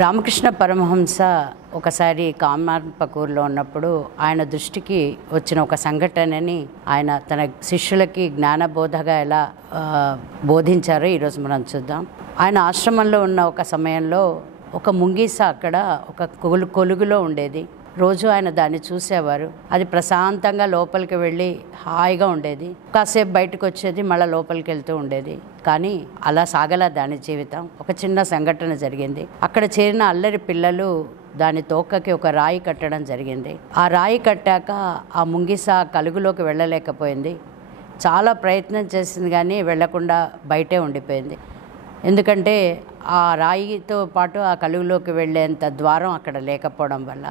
రామకృష్ణ పరమహంస ఒకసారి కామార్పకూర్లో ఉన్నప్పుడు ఆయన దృష్టికి వచ్చిన ఒక సంఘటనని ఆయన తన శిష్యులకి జ్ఞానబోధగా ఎలా బోధించారో ఈరోజు మనం చూద్దాం. ఆయన ఆశ్రమంలో ఉన్న ఒక సమయంలో ఒక ముంగీస అక్కడ ఒక కొలుగులో ఉండేది. రోజు ఆయన దాన్ని చూసేవారు. అది ప్రశాంతంగా లోపలికి వెళ్ళి హాయిగా ఉండేది. కాసేపు బయటకు వచ్చేది, మళ్ళీ లోపలికి వెళ్తూ ఉండేది. కానీ అలా సాగల దాని జీవితం. ఒక చిన్న సంఘటన జరిగింది. అక్కడ చేరిన అల్లరి పిల్లలు దాని తోకకి ఒక రాయి కట్టడం జరిగింది. ఆ రాయి కట్టాక ఆ ముంగిస కలుగులోకి వెళ్ళలేకపోయింది. చాలా ప్రయత్నం చేసింది కానీ వెళ్లకుండా బయటే ఉండిపోయింది. ఎందుకంటే ఆ రాయితో పాటు ఆ కలుగులోకి వెళ్ళేంత ద్వారం అక్కడ లేకపోవడం వల్ల.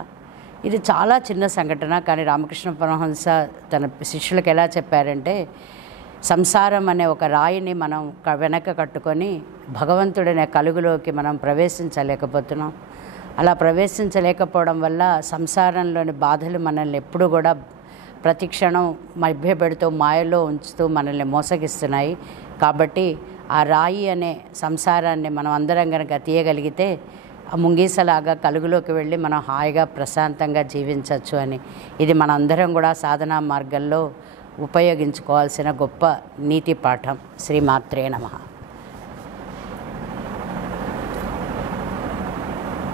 ఇది చాలా చిన్న సంఘటన, కానీ రామకృష్ణ పరమహంస తన శిష్యులకు ఎలా చెప్పారంటే, సంసారం అనే ఒక రాయిని మనం వెనక కట్టుకొని భగవంతుడనే కలుగులోకి మనం ప్రవేశించలేకపోతున్నాం. అలా ప్రవేశించలేకపోవడం వల్ల సంసారంలోని బాధలు మనల్ని ఎప్పుడు కూడా ప్రతి క్షణం మభ్యపెడుతూ మాయలో ఉంచుతూ మనల్ని మోసగిస్తున్నాయి. కాబట్టి ఆ రాయి అనే సంసారాన్ని మనం అందరం కనుక తీయగలిగితే ఆ ముంగీసలాగా కలుగులోకి వెళ్ళి మనం హాయిగా ప్రశాంతంగా జీవించవచ్చు అని, ఇది మనందరం కూడా సాధనా మార్గంలో ఉపయోగించుకోవాల్సిన గొప్ప నీతి పాఠం. శ్రీమాత్రే నమః.